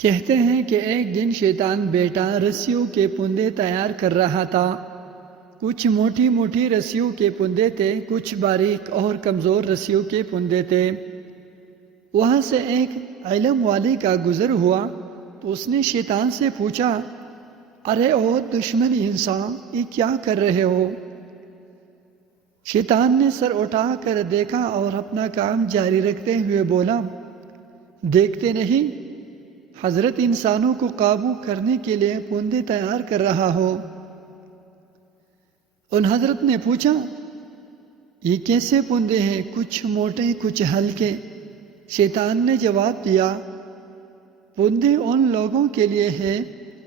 کہتے ہیں کہ ایک دن شیطان بیٹا رسیوں کے پندے تیار کر رہا تھا۔ کچھ موٹی موٹی رسیوں کے پندے تھے، کچھ باریک اور کمزور رسیوں کے پندے تھے۔ وہاں سے ایک علم والی کا گزر ہوا تو اس نے شیطان سے پوچھا، ارے او دشمن انسان، یہ کیا کر رہے ہو؟ شیطان نے سر اٹھا کر دیکھا اور اپنا کام جاری رکھتے ہوئے بولا، دیکھتے نہیں حضرت انسانوں کو قابو کرنے کے لیے پوندے تیار کر رہا ہو۔ ان حضرت نے پوچھا، یہ کیسے پوندے ہیں، کچھ موٹے کچھ ہلکے؟ شیطان نے جواب دیا، پوندے ان لوگوں کے لیے ہیں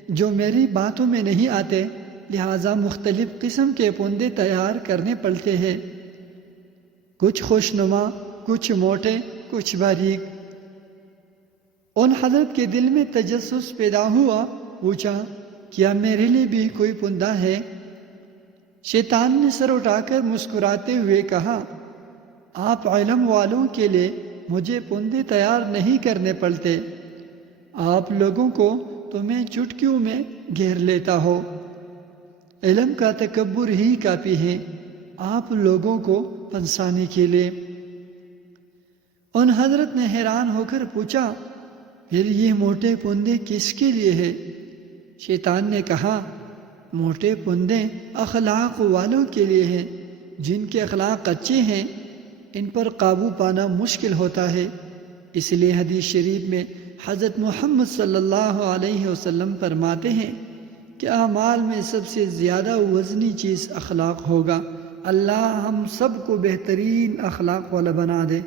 جو میری باتوں میں نہیں آتے، لہٰذا مختلف قسم کے پوندے تیار کرنے پڑتے ہیں، کچھ خوشنما، کچھ موٹے، کچھ باریک۔ ان حضرت کے دل میں تجسس پیدا ہوا، پوچھا، کیا میرے لیے بھی کوئی پوندہ ہے؟ شیطان نے سر اٹھا کر مسکراتے ہوئے کہا، آپ علم والوں کے لیے مجھے پوندے تیار نہیں کرنے پڑتے، آپ لوگوں کو تو میں چٹکیوں میں گھیر لیتا ہو، علم کا تکبر ہی کافی ہے آپ لوگوں کو پنسانے کے لیے۔ ان حضرت نے حیران ہو کر پوچھا، پھر یہ موٹے پوندے کس کے لیے ہے؟ شیطان نے کہا، موٹے پوندے اخلاق والوں کے لیے ہیں، جن کے اخلاق اچھے ہیں، ان پر قابو پانا مشکل ہوتا ہے۔ اس لیے حدیث شریف میں حضرت محمد صلی اللہ علیہ وسلم فرماتے ہیں کہ اعمال میں سب سے زیادہ وزنی چیز اخلاق ہوگا۔ اللہ ہم سب کو بہترین اخلاق والا بنا دے۔